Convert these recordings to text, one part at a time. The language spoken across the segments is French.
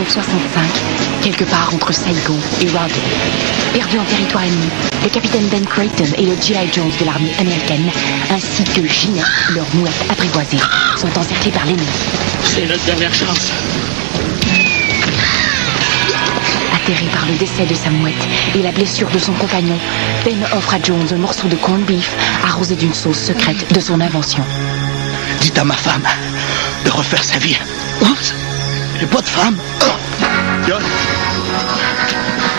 1965, quelque part entre Saigon et Rawdon. Perdus en territoire ennemi, le capitaine Ben Creighton et le G.I. Jones de l'armée américaine, ainsi que Ginette, leur mouette apprivoisée, sont encerclés par l'ennemi. C'est notre dernière chance. Atterré par le décès de sa mouette et la blessure de son compagnon, Ben offre à Jones un morceau de corned beef arrosé d'une sauce secrète de son invention. Dites à ma femme de refaire sa vie. Oups, j'ai pas de femme.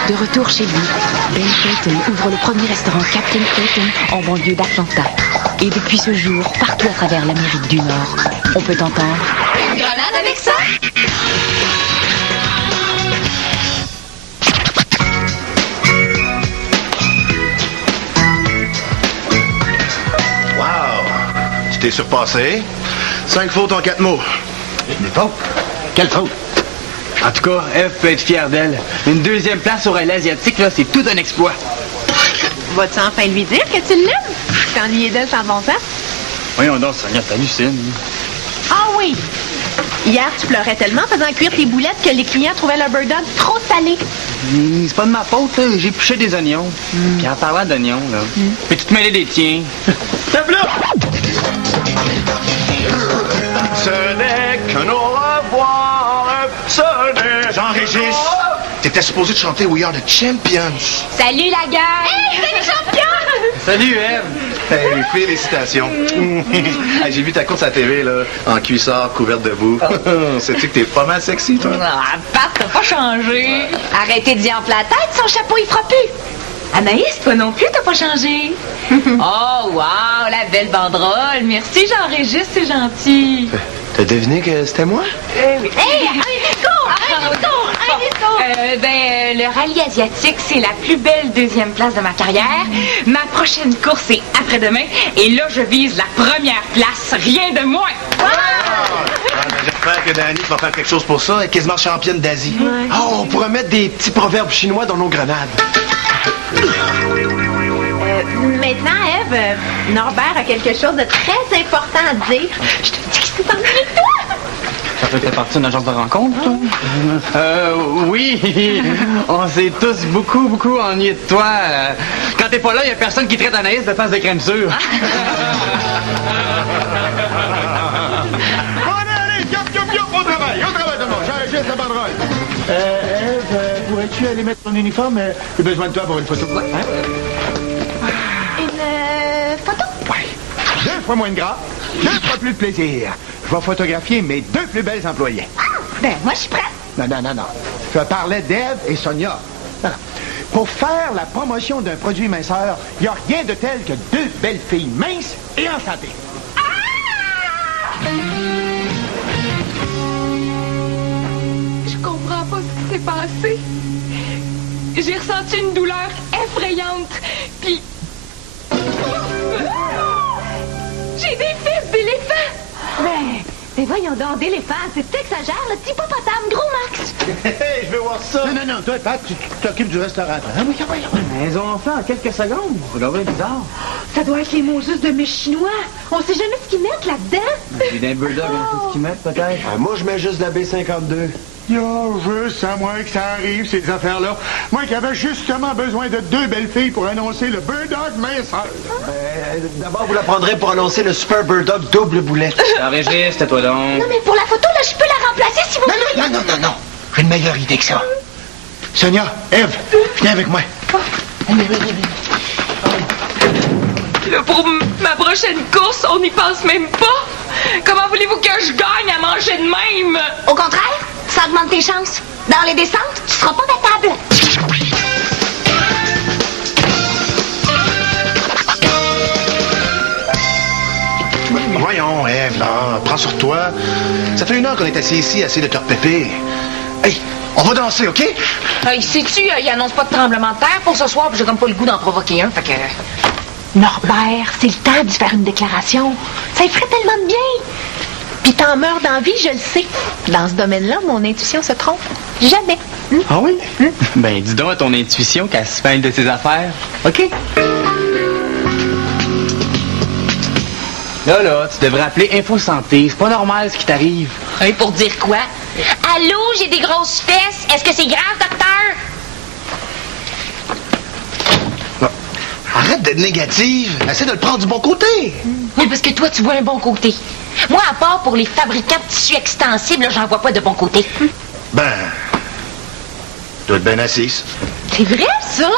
De retour chez lui, Ben Creighton ouvre le premier restaurant Captain Creighton en banlieue d'Atlanta. Et depuis ce jour, partout à travers l'Amérique du Nord, on peut entendre... Une grenade avec ça? Wow! Tu t'es surpassé. 5 fautes en 4 mots. Des fautes? Quelle faute? En tout cas, Eve peut être fière d'elle. Une deuxième place au relais asiatique, là, c'est tout un exploit. Vas-tu enfin lui dire que tu l'aimes? Je t'ai ennuyé d'elle sans bon sens. Voyons donc, Sonia, t'hallucines. Ah oui! Hier, tu pleurais tellement en faisant cuire tes boulettes que les clients trouvaient le bird dog trop salé. C'est pas de ma faute, là. J'ai poussé des oignons. Puis en parlant d'oignons, là, peux-tu te mêler des tiens? Tape-là! Ce n'est qu'un au revoir, ce n'est... Jean-Régis, t'étais supposé de chanter We Are the Champions. Salut la gang! Hey, c'est les champions! Salut, Eve! Hey, félicitations. Hey, j'ai vu ta course à la TV, là, en cuissard, couverte de boue. Sais-tu que t'es pas mal sexy, toi? Ah, Pat, t'as pas changé. Arrêtez de dire la tête, son chapeau, il fera plus. Anaïs, toi non plus, t'as pas changé. Oh, wow, la belle banderole. Merci, Jean-Régis, c'est gentil. T'as deviné que c'était moi? Oui. Hey, le rallye asiatique, c'est la plus belle deuxième place de ma carrière. Ma prochaine course est après-demain. Et là, je vise la première place. Rien de moins. J'espère que Dani va faire quelque chose pour ça. Elle est quasiment championne d'Asie. Ouais. Oh, on pourrait mettre des petits proverbes chinois dans nos grenades. Maintenant, Eve, Norbert a quelque chose de très important à dire. Je te dis qu'il s'est ennuyé de toi. Ça fait partie d'une agence de rencontre, toi? Oui. On s'est tous beaucoup ennuyés de toi. Quand t'es pas là, y a personne qui traite Anaïs de face de crème sûre. Allez, au travail tout le monde. J'ai la banderole. Eve, pourrais-tu aller mettre ton uniforme? J'ai besoin de toi pour une photo. Hein? Une photo? Oui. 2 fois moins de gras, 2 fois plus de plaisir. Je vais photographier mes 2 plus belles employées. Ben, moi, je suis prête. Non. Je parlais d'Ève et Sonia. Non. Pour faire la promotion d'un produit minceur, il n'y a rien de tel que 2 belles filles minces et en santé. Je comprends pas ce qui s'est passé. J'ai ressenti une douleur effrayante. Puis... J'ai des fesses d'éléphant. Mais voyons donc, d'éléphant, c'est exagère, le petit hippopotame, gros max. Hey, je veux voir ça. Non, toi, Pat, tu t'occupes du restaurant. Ah oui. Mais ils ont fait en quelques secondes. C'est bien bizarre. Ça doit être les mots justes de mes Chinois. On sait jamais ce qu'ils mettent là-dedans. Puis d'un bird dog, on sait ce qu'ils mettent, peut-être. Moi, je mets juste la B52. Il y a juste à moins que ça arrive, ces affaires-là. Moi qui avais justement besoin de 2 belles filles pour annoncer le Bird Dog minceur. D'abord, vous la prendrez pour annoncer le Super Bird Dog double boulette. Enregistre, toi donc. Non, mais pour la photo, là, je peux la remplacer si vous voulez. Non. J'ai une meilleure idée que ça. Sonia, Eve, viens avec moi. Là, pour ma prochaine course, on n'y pense même pas. Comment voulez-vous que je gagne à manger de même? Au contraire, ça augmente tes chances. Dans les descentes, tu seras pas battable. Voyons, Ève, là, prends sur toi. Ça fait 1 heure qu'on est assis ici, assez de te repéper. Hey, on va danser, OK? Sais-tu, il annonce pas de tremblement de terre pour ce soir, puis j'ai comme pas le goût d'en provoquer un, fait que... Norbert, c'est le temps de faire une déclaration. Ça lui ferait tellement de bien. Puis t'en meurs d'envie, je le sais. Dans ce domaine-là, mon intuition se trompe jamais. Ah oui? Ben, dis donc à ton intuition qu'elle se mêle de ses affaires. OK? Là, tu devrais appeler Info Santé. C'est pas normal ce qui t'arrive. Hey, pour dire quoi? Allô, j'ai des grosses fesses. Est-ce que c'est grave, docteur? Arrête d'être négative. Essaie de le prendre du bon côté. Oui, parce que toi, tu vois un bon côté. Moi, à part pour les fabricants de tissus extensibles, j'en vois pas de bon côté. Ben, tu dois être bien assise. C'est vrai, ça?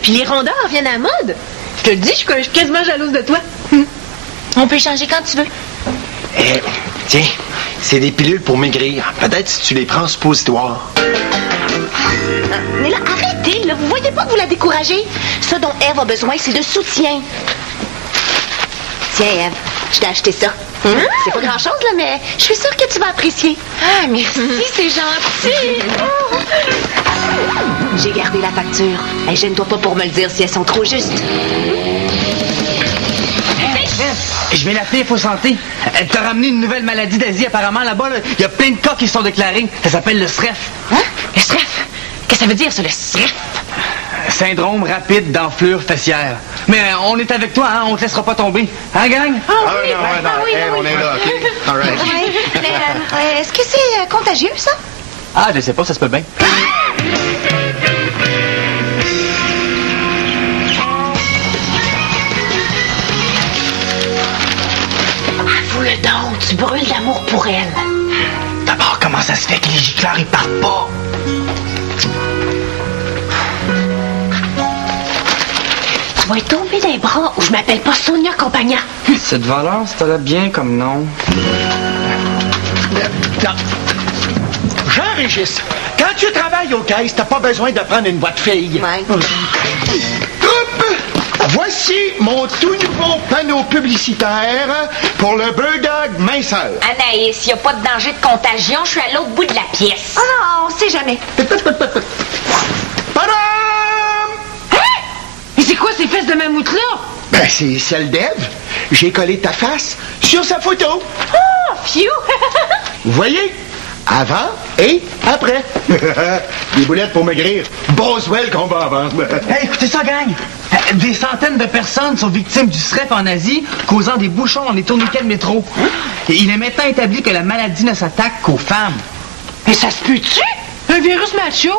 Puis les rondeurs reviennent à la mode. Je te le dis, je suis quasiment jalouse de toi. On peut changer quand tu veux. Tiens, c'est des pilules pour maigrir. Peut-être si tu les prends en suppositoire. Mais là, arrêtez, là. Vous voyez pas que vous la découragez? Ce dont Ève a besoin, c'est de soutien. Tiens, Ève, je t'ai acheté ça. C'est pas grand-chose, là, mais je suis sûre que tu vas apprécier. Ah, merci, c'est gentil. J'ai gardé la facture. Hey, gêne-toi pas pour me le dire si elles sont trop justes. Je vais l'appeler Info Santé. Elle t'a ramené une nouvelle maladie d'Asie. Apparemment, là-bas, il y a plein de cas qui sont déclarés. Ça s'appelle le SREF. Hein? Le SREF? Qu'est-ce que ça veut dire, ça, le SREF? Syndrome rapide d'enflure fessière. Mais on est avec toi, hein? On te laissera pas tomber. Hein, gang? Oui, on est là, OK? All right. Mais, est-ce que c'est contagieux, ça? Ah, je sais pas, ça se peut bien. Avoue-le donc, tu brûles d'amour pour elle. D'abord, comment ça se fait que les gicleurs, ils partent pas? Tu vas tomber des bras ou je m'appelle pas Sonia Compagna. Cette valeur, c'était bien comme nom. Jean-Régis, quand tu travailles aux caisses, t'as pas besoin de prendre une voix de fille. Ouais. Voici mon tout nouveau panneau publicitaire pour le Birdog minceur. Anaïs, y a pas de danger de contagion. Je suis à l'autre bout de la pièce. Oh non, on sait jamais. Padam! Mais c'est quoi ces fesses de mammouth-là? Ben, c'est celle d'Ève. J'ai collé ta face sur sa photo. Oh, phew! Vous voyez? Avant et après. Des boulettes pour maigrir. Boswell qu'on va en vendre. Hey, écoutez ça, gang! Des centaines de personnes sont victimes du SREF en Asie, causant des bouchons dans les tourniquets de métro. Et il est maintenant établi que la maladie ne s'attaque qu'aux femmes. Mais ça se peut-tu? Un virus macho?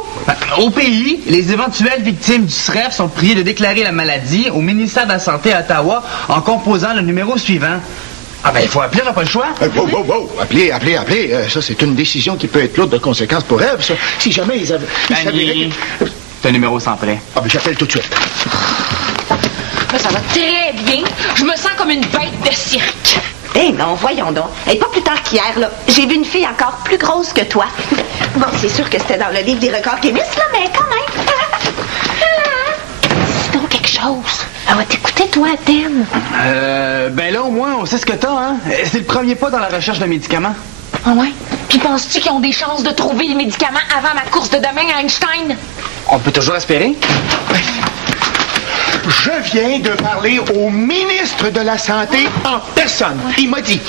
Au pays, les éventuelles victimes du SREF sont priées de déclarer la maladie au ministère de la Santé à Ottawa en composant le numéro suivant. Ah ben, il faut appeler, on n'a pas le choix. Wow. Appelez. Ça, c'est une décision qui peut être lourde de conséquences pour Ève, ça. Si jamais ils avaient... C'est un numéro sans prêt. Ah ben, j'appelle tout de suite. Ça va très bien. Je me sens comme une bête de cirque. Eh non, voyons donc. Et pas plus tard qu'hier, là. J'ai vu une fille encore plus grosse que toi. Bon, c'est sûr que c'était dans le livre des records Guinness, là, mais quand même. Dis donc quelque chose. Elle va t'écouter, toi, Athènes. Ben là, au moins, on sait ce que t'as, hein? C'est le premier pas dans la recherche de médicaments. Ah ouais? Puis penses-tu qu'ils ont des chances de trouver les médicaments avant ma course de demain à Einstein? On peut toujours espérer. Je viens de parler au ministre de la Santé en personne. Il m'a dit,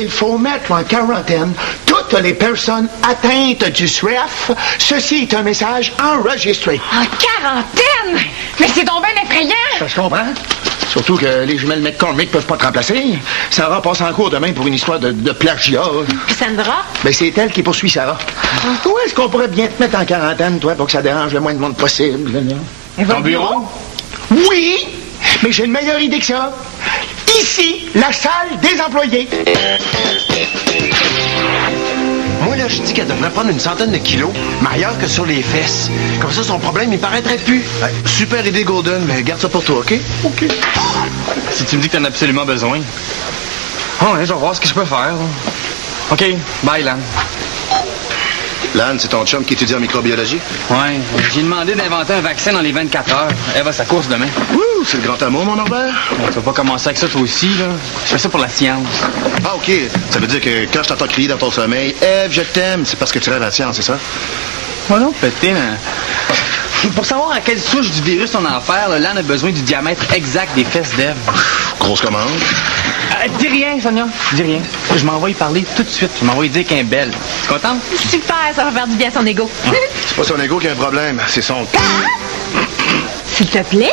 il faut mettre en quarantaine toutes les personnes atteintes du SREF. Ceci est un message enregistré. En quarantaine? Mais c'est donc bien effrayant! Je comprends. Surtout que les jumelles McCormick peuvent pas te remplacer. Sarah passe en cours demain pour une histoire de plagiat. Puis Sandra? Ben, c'est elle qui poursuit Sarah. Où est-ce qu'on pourrait bien te mettre en quarantaine, toi, pour que ça dérange le moins de monde possible? Ton bureau? Oui, mais j'ai une meilleure idée que ça. Ici, la salle des employés. Moi, là, je dis qu'elle devrait prendre une centaine de kilos, mais ailleurs que sur les fesses. Comme ça, son problème, il paraîtrait plus. Ouais, super idée, Golden, mais garde ça pour toi, OK? OK. Si tu me dis que t'en as absolument besoin. Oh, ouais, je vais voir ce que je peux faire. OK, bye, Lan. Lan, c'est ton chum qui étudie en microbiologie? Ouais, j'ai demandé d'inventer un vaccin dans les 24 heures. Elle va sa course demain. Ouh, c'est le grand amour, mon Norbert. Tu vas pas commencer avec ça, toi aussi, là. Je fais ça pour la science. Ah, OK. Ça veut dire que quand je t'entends crier dans ton sommeil, Ève, je t'aime, c'est parce que tu rêves à la science, c'est ça? Ouais, non, peut-être, mais... Pour savoir à quelle souche du virus on a affaire, Lan a besoin du diamètre exact des fesses d'Ève. Grosse commande. Dis rien, Sonia. Dis rien. Je m'en vais y parler tout de suite. Je m'en vais y dire qu'elle est belle. Tu es contente? Super, ça va faire du bien à son ego. C'est pas son ego qui a un problème, c'est son... S'il te plaît?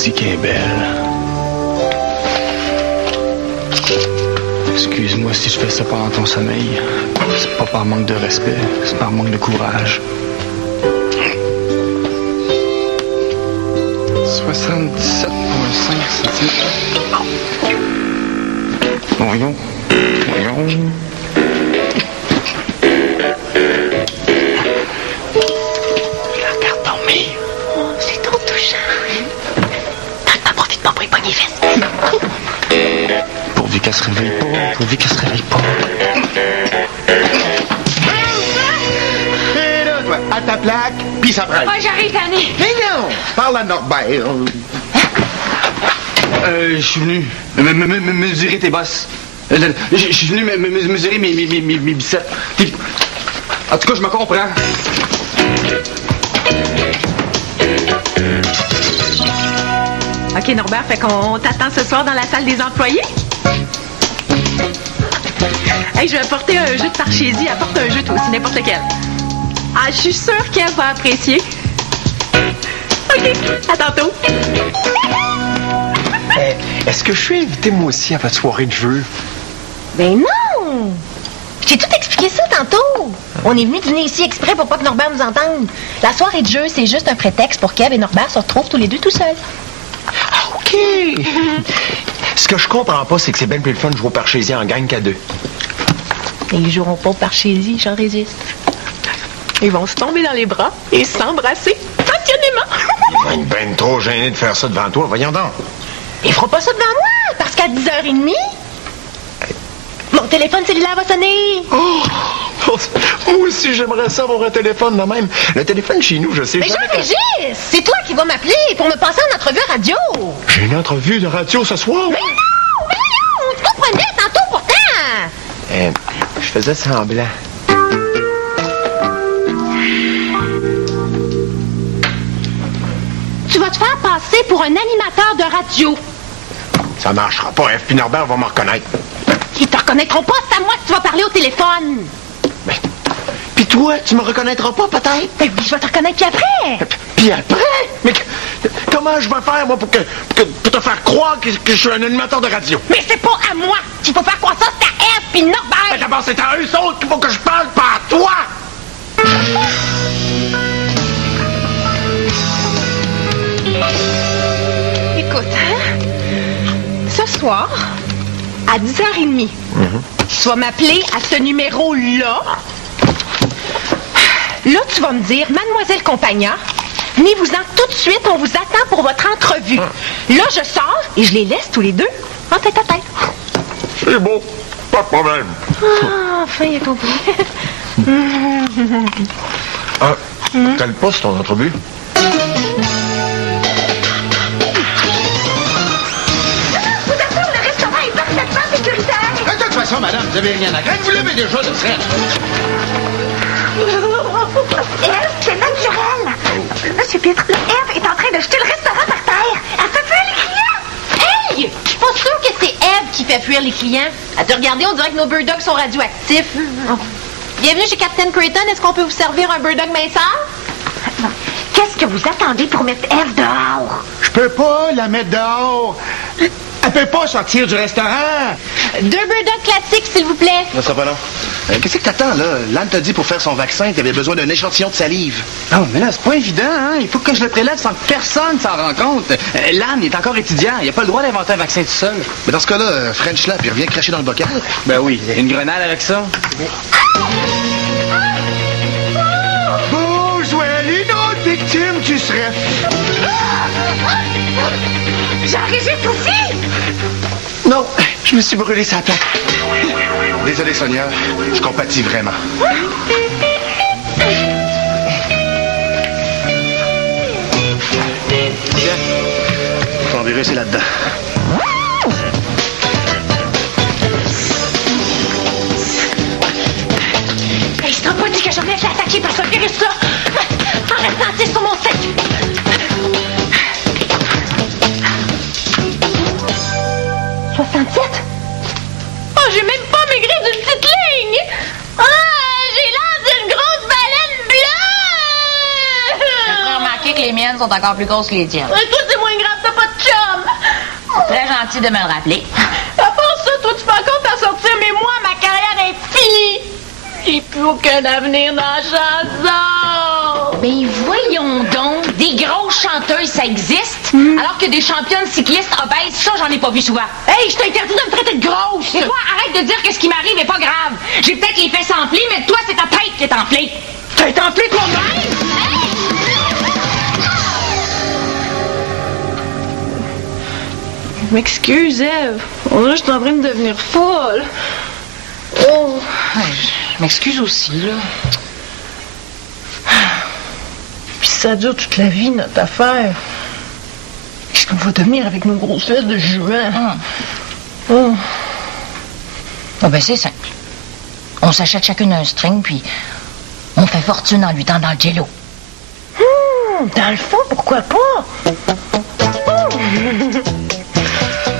maudit qu'elle est belle. Excuse-moi si je fais ça pendant ton sommeil. C'est pas par manque de respect, c'est par manque de courage. 77,5 cm. Voyons. Je la regarde dormir. Oh, c'est trop touchant. T'en profites pas pour y pogner les fesses. Pourvu qu'elle se réveille pas. Et là, toi, à ta plaque, puis ça presse. Ouais, j'arrive, Danny. Mais non! Parle à Norbert. Je suis venu mesurer tes bosses. Je suis venu mesurer mes biceps. En tout cas, je me comprends. OK, Norbert, fait qu'on t'attend ce soir dans la salle des employés? Hey, je vais apporter un jeu de Parchésie. Apporte un jeu, toi aussi, n'importe lequel. Ah, je suis sûre qu'elle va apprécier. OK, à tantôt. Est-ce que je suis invité moi aussi à votre soirée de jeu? Ben non! Je t'ai tout expliqué ça tantôt. On est venu dîner ici exprès pour pas que Norbert nous entende. La soirée de jeu, c'est juste un prétexte pour qu'Ève et Norbert se retrouvent tous les deux tout seuls. Ah, OK! Ce que je comprends pas, c'est que c'est bien plus le fun de jouer au Parchésie en gang qu'à deux. Et ils joueront pas au Parchésie, j'en résiste. Ils vont se tomber dans les bras et s'embrasser passionnément. Il va être ben trop gêné de faire ça devant toi, voyons donc. Ils feront pas ça devant moi, parce qu'à 10h30, mon téléphone cellulaire va sonner. Oh, moi aussi, j'aimerais ça avoir un téléphone de même. Le téléphone chez nous, je sais Mais Jean-Régis, c'est toi qui vas m'appeler pour me passer en entrevue radio. J'ai une entrevue de radio ce soir. Mais non, tu comprenais tantôt pourtant. Je faisais semblant. Tu vas te faire passer pour un animateur de radio. Ça marchera pas, F. Puis Norbert va me reconnaître. Ils te reconnaîtront pas, c'est à moi que tu vas parler au téléphone. Mais... Puis toi, tu me reconnaîtras pas, peut-être? Ben oui, je vais te reconnaître puis après. Puis après? Mais comment je vais faire, moi, pour te faire croire que je suis un animateur de radio? Mais c'est pas à moi qu'il faut faire croire ça, c'est à Ève puis Norbert. Mais d'abord, c'est à eux autres qu'il faut que je parle, pas à toi! Écoute, ce soir, à 10h30, tu vas m'appeler à ce numéro-là. Là, tu vas me dire, Mademoiselle Compagna, venez-vous-en tout de suite, on vous attend pour votre entrevue. Là, je sors et je les laisse tous les deux en tête à tête. C'est beau, pas de problème. Ah, enfin, il a compris. T'as le poste, ton entrevue? De toute façon, madame, vous avez rien à craindre. Vous l'avez déjà de frère. Ève, c'est naturel. Monsieur Pitre, Ève est en train de jeter le restaurant par terre. Elle fait fuir les clients. Hey! Je suis pas sûre que c'est Ève qui fait fuir les clients. À te regarder, on dirait que nos Bird Dogs sont radioactifs. Bienvenue chez Captain Creighton. Est-ce qu'on peut vous servir un Bird Dog minceur? Qu'est-ce que vous attendez pour mettre Ève dehors? Je peux pas la mettre dehors. Elle peut pas sortir du restaurant. 2 Bird Dogs classiques, s'il vous plaît. Ça sera pas long. Qu'est-ce que t'attends, là? Lan t'a dit pour faire son vaccin, t'avais besoin d'un échantillon de salive. Non, mais là, c'est pas évident, hein? Il faut que je le prélève sans que personne s'en rende compte. Lan est encore étudiant. Il a pas le droit d'inventer un vaccin tout seul. Mais dans ce cas-là, French Lap, il revient cracher dans le bocal. Ben oui, une grenade avec ça. Bon, Joël, une autre victime, tu serais. J'enregistre aussi. Non, je me suis brûlé sa plaque. Désolé, Sonia. Je compatis vraiment. Tiens. Ton virus est là-dedans. Hey, je t'en pas dit que je venais de l'attaquer par ce virus-là. En restant assis sur mon sec. 67? Oh, j'ai même pas maigri d'une petite ligne! Ah, j'ai l'air d'une grosse baleine bleue! J'ai remarqué que les miennes sont encore plus grosses que les tiennes. Toi, c'est moins grave, t'as pas de chum! Très gentil de me le rappeler. À part ça, toi, tu peux encore t'en sortir, mais moi, ma carrière est finie. J'ai plus aucun avenir dans la chanson. Ben voyons donc, des grosses chanteuses, ça existe, alors que des championnes cyclistes obèses, ça, j'en ai pas vu souvent. Hey, je t'interdis de me traiter de grosse. Mais toi, arrête de dire que ce qui m'arrive est pas grave. J'ai peut-être les fesses enflées, mais toi, c'est ta tête qui est enflée. T'es enflée toi-même? M'excuse, Ève. On dirait que je suis en train de devenir folle. Oh. Je m'excuse aussi, là. Puis ça dure toute la vie, notre affaire. Qu'est-ce qu'on va devenir avec nos grosses fesses de jument? Oh. Ah ben, c'est simple. On s'achète chacune un string, puis on fait fortune en luttant dans le jello. Dans le fond, pourquoi pas?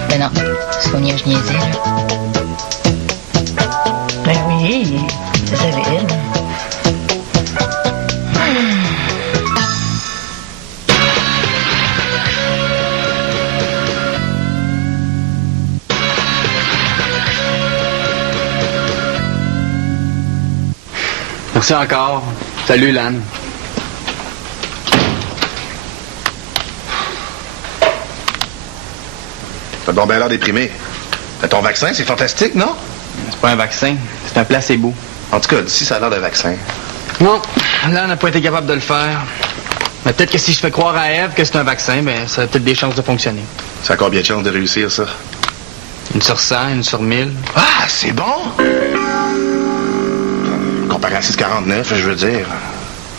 Ben non, Sonia, je niaisais, là. Ben oui, ça savait elle. Merci encore. Salut, Lan. T'as donc bien l'air déprimé. T'as ton vaccin, c'est fantastique, non? C'est pas un vaccin, c'est un placebo. En tout cas, d'ici, ça a l'air d'un vaccin. Non, Lan n'a pas été capable de le faire. Mais peut-être que si je fais croire à Ève que c'est un vaccin, ben ça a peut-être des chances de fonctionner. Ça a combien de chances de réussir, ça? 1 sur 100, 1 sur 1000. Ah, c'est bon! Comparé à 6,49, je veux dire.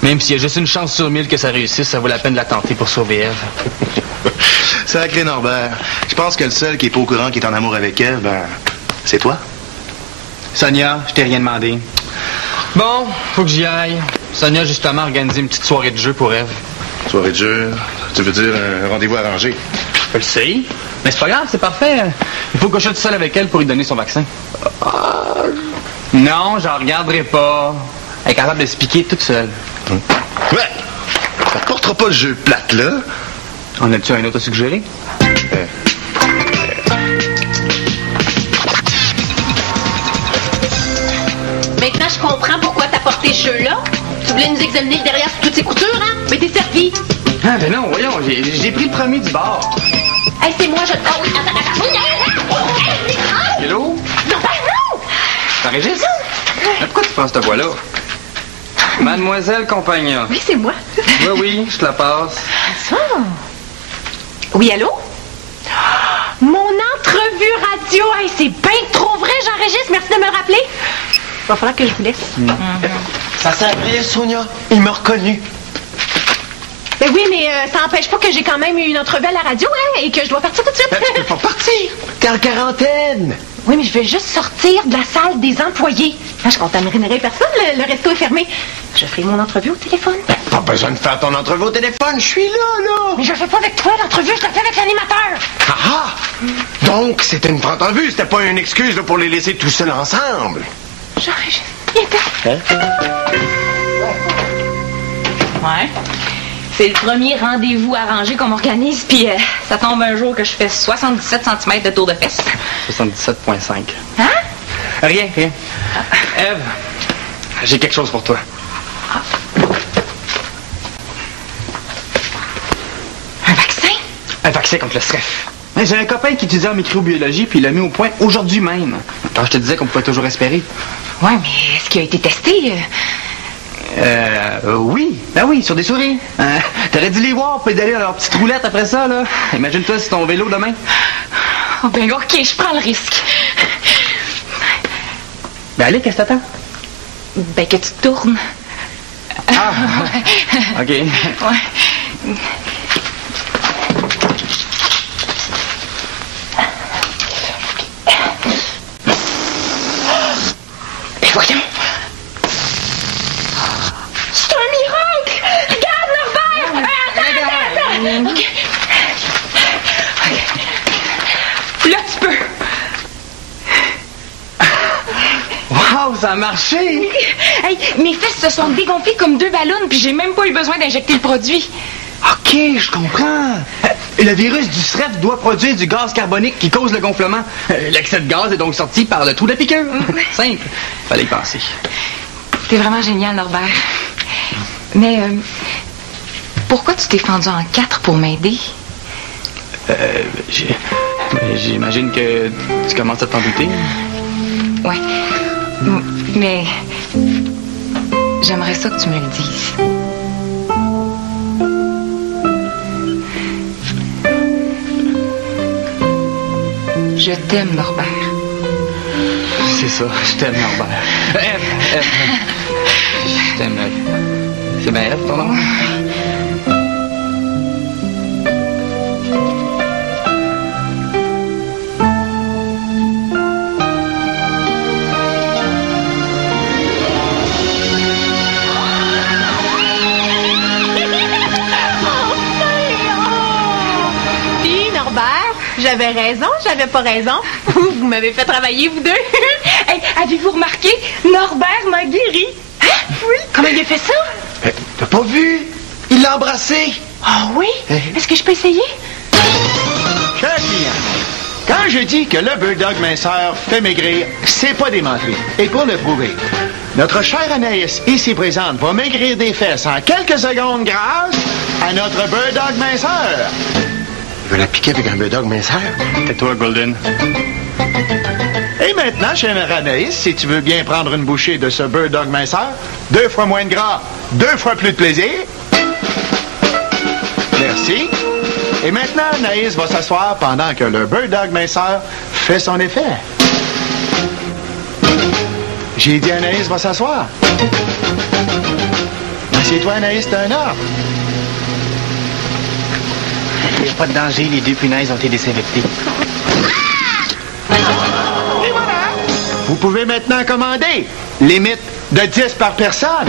Même s'il y a juste une chance sur 1000 que ça réussisse, ça vaut la peine de la tenter pour sauver Ève. Sacré Norbert. Je pense que le seul qui est pas au courant qui est en amour avec Ève, ben, c'est toi. Sonia, je t'ai rien demandé. Bon, faut que j'y aille. Sonia, justement, a organisé une petite soirée de jeu pour Ève. Soirée de jeu? Tu veux dire un rendez-vous arrangé? Je le sais. Mais c'est pas grave, c'est parfait. Il faut que je sois seul avec elle pour lui donner son vaccin. Non, j'en regarderai pas. Elle est capable de se piquer toute seule. Ouais! Ça portera pas le jeu plate, là. En as-tu un autre à suggérer? Maintenant, je comprends pourquoi t'as porté ce jeu-là. Tu voulais nous examiner le derrière sur toutes ses coutures, hein? Mais t'es servi. Ah, ben non, voyons, j'ai pris le premier du bord. Hey, c'est moi, je... Ah oui, attends. Hello? Non, ben non! Ça Régis? Mais pourquoi tu penses cette voix-là? Mademoiselle Compagnon. Oui, c'est moi. Oui, je te la passe. Ça. Oui, allô? Mon entrevue radio. Hey, c'est bien trop vrai, Jean-Régis. Merci de me le rappeler. Il va falloir que je vous laisse. Ça sert à rien, Sonia. Il m'a reconnu. Ben oui, mais ça n'empêche pas que j'ai quand même eu une entrevue à la radio, hein, et que je dois partir tout de suite. Tu peux pas partir. T'es en quarantaine. Oui, mais je vais juste sortir de la salle des employés. Je contaminerai personne, le resto est fermé. Je ferai mon entrevue au téléphone. Pas besoin de faire ton entrevue au téléphone, je suis là. Mais je le fais pas avec toi, l'entrevue, je la fais avec l'animateur. Ah! Donc, c'était une entrevue, c'était pas une excuse là, pour les laisser tout seuls ensemble. Jean-Régis, viens-t'en. Ouais. C'est le premier rendez-vous arrangé qu'on m'organise, puis ça tombe un jour que je fais 77 cm de tour de fesses. 77,5. Hein? Rien. Ève, j'ai quelque chose pour toi. Un vaccin? Un vaccin contre le stress. J'ai un copain qui étudiait en microbiologie, puis il l'a mis au point aujourd'hui même. Quand je te disais qu'on pouvait toujours espérer. Ouais, mais est-ce qu'il a été testé? Oui. Ben oui, sur des souris. T'aurais dû les voir, puis d'aller dans leur petite roulette après ça, là. Imagine-toi sur ton vélo demain. Oh ben ok, je prends le risque. Ben allez, qu'est-ce que t'attends? Ben que tu tournes. Ah! OK. Ouais. Ben voyons. C'est un miracle! Regarde, Norbert! Attends! OK. Là, tu peux. Wow, ça a marché! Hey, mes fesses se sont dégonflées comme 2 ballons, puis j'ai même pas eu besoin d'injecter le produit. OK, je comprends. Le virus du SREF doit produire du gaz carbonique qui cause le gonflement. L'excès de gaz est donc sorti par le trou de la piqûre. Simple. Fallait y penser. T'es vraiment génial, Norbert. Mais pourquoi tu t'es fendu en 4 pour m'aider? J'imagine que tu commences à t'en douter. Ouais. Mais j'aimerais ça que tu me le dises. Je t'aime, Norbert. C'est ça, je t'aime, Norbert. F. Je t'aime. C'est bien F, ton nom? J'avais raison, j'avais pas raison. Vous m'avez fait travailler, vous deux. Hey, avez-vous remarqué? Norbert m'a guéri. Hein? Oui. Comment il a fait ça? T'as pas vu? Il l'a embrassé. Ah oui? Est-ce que je peux essayer? Cher client, quand je dis que le Bird Dog minceur fait maigrir, c'est pas démenti. Et pour le prouver, notre chère Anaïs, ici présente, va maigrir des fesses en quelques secondes grâce à notre Bird Dog minceur. Tu veux la piquer avec un Bird Dog minceur? Tais-toi, Golden. Et maintenant, chère Anaïs, si tu veux bien prendre une bouchée de ce Bird Dog minceur, 2 fois moins de gras, 2 fois plus de plaisir. Merci. Et maintenant, Anaïs va s'asseoir pendant que le Bird Dog minceur fait son effet. J'ai dit Anaïs va s'asseoir. Assieds-toi, Anaïs, c'est un ordre. Il n'y a pas de danger, les 2 punaises ont été désinfectées. Et voilà! Vous pouvez maintenant commander. Limite de 10 par personne.